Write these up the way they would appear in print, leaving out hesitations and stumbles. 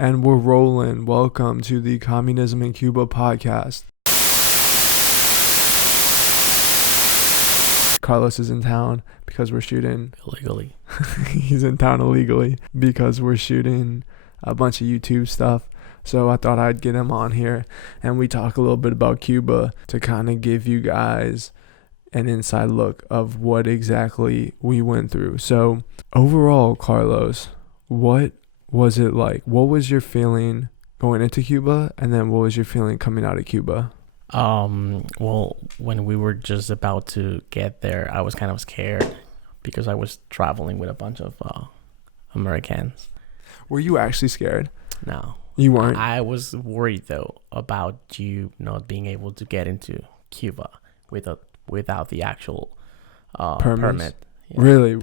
And we're rolling. Welcome to the Communism in Cuba podcast. Carlos is in town because we're shooting illegally. He's in town illegally because we're shooting a bunch of YouTube stuff. So I thought I'd get him on here and we talk a little bit about Cuba to kind of give you guys an inside look of what exactly we went through. So overall, Carlos, what was it like? What was your feeling going into Cuba, and then what was your feeling coming out of Cuba? Well, when we were just about to get there, I was kind of scared because I was traveling with a bunch of Americans. Were you actually scared? No. You weren't? I was worried, though, about you not being able to get into Cuba without the actual permit. Yeah. Really?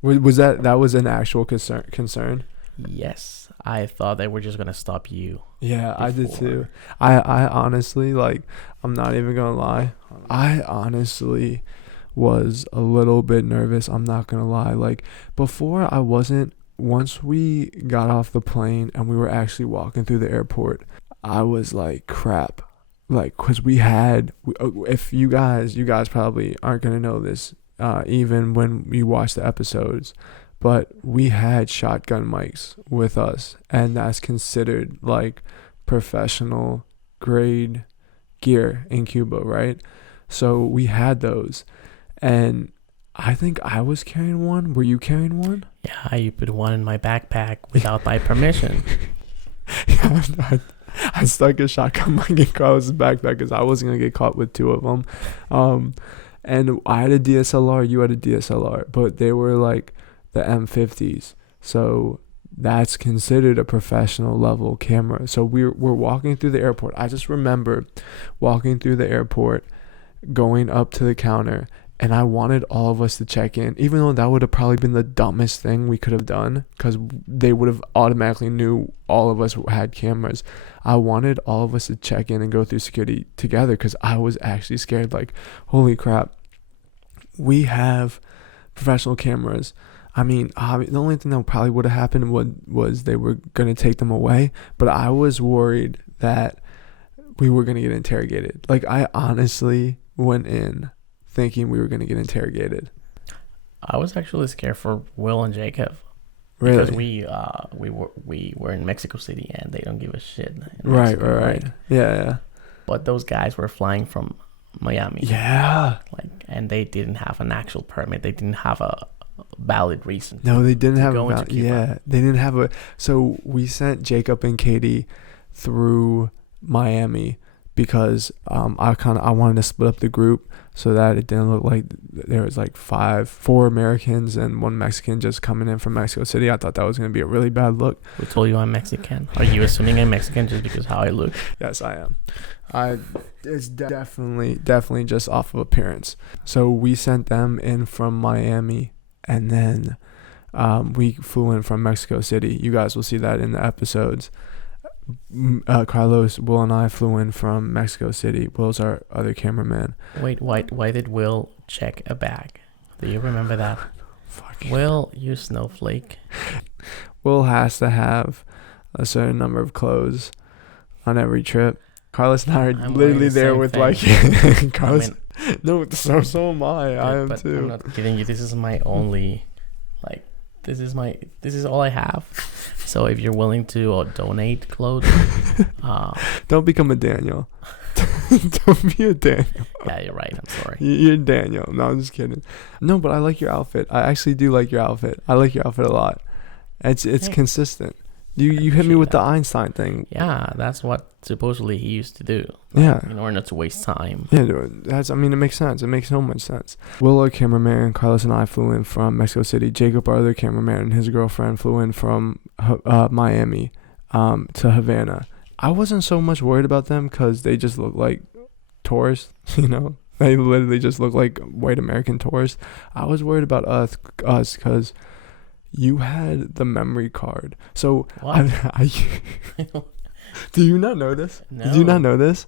Was that was an actual concern? Yes. I thought they were just going to stop you. Yeah, before. I did too. I honestly, like, I'm not even going to lie. I honestly was a little bit nervous. I'm not going to lie. Like, before I wasn't. Once we got off the plane and we were actually walking through the airport, I was like, crap. Like, because if you guys probably aren't going to know this, even when you watch the episodes, but we had shotgun mics with us, and that's considered like professional grade gear in Cuba, right? So we had those, and I think I was carrying one. Were you carrying one? Yeah, you put one in my backpack without my permission. Yeah, I stuck a shotgun mic in Carlos's backpack because I wasn't going to get caught with two of them. And I had a DSLR, you had a DSLR, but they were like the M50s. So that's considered a professional level camera. So we're walking through the airport. I just remember walking through the airport, going up to the counter, and I wanted all of us to check in, even though that would have probably been the dumbest thing we could have done because they would have automatically knew all of us had cameras. I wanted all of us to check in and go through security together because I was actually scared. Like, holy crap, we have professional cameras. I mean, the only thing that probably would have happened was they were going to take them away, but I was worried that we were going to get interrogated. Like, I honestly went in thinking we were going to get interrogated. I was actually scared for Will and Jacob. Really? Because we were in Mexico City and they don't give a shit. Right. Yeah. But those guys were flying from Miami. Yeah. And they didn't have an actual permit. They didn't have a valid reason. No, they didn't have a yeah. They didn't have a. So we sent Jacob and Katie through Miami because I wanted to split up the group so that it didn't look like there was like 4 Americans and 1 Mexican just coming in from Mexico City. I thought that was going to be a really bad look. Who told you I'm Mexican? Are you assuming I'm Mexican just because how I look? Yes, I am. It's definitely just off of appearance. So we sent them in from Miami, and then we flew in from Mexico City. You guys will see that in the episodes. Carlos, Will, and I flew in from Mexico City. Will's our other cameraman. Wait, why did Will check a bag? Do you remember that? Will, you snowflake. Will has to have a certain number of clothes on every trip. Carlos and I are literally there with like Carlos. No, so am I. I am too. I'm not kidding you. This is my only, like, this is all I have. So if you're willing to donate clothes, don't become a Daniel. Don't be a Daniel. Yeah, you're right. I'm sorry. You're Daniel. No, I'm just kidding. No, but I like your outfit. I actually do like your outfit. I like your outfit a lot. It's consistent. You hit me with the Einstein thing. Yeah, that's what supposedly he used to do. Yeah. In order not to waste time. Yeah, it makes sense. It makes so much sense. Will, our cameraman, Carlos and I flew in from Mexico City. Jacob, our other cameraman, and his girlfriend flew in from Miami to Havana. I wasn't so much worried about them because they just look like tourists, you know? They literally just look like white American tourists. I was worried about us because you had the memory card. So what? Do you not know this? No. Did you not know this?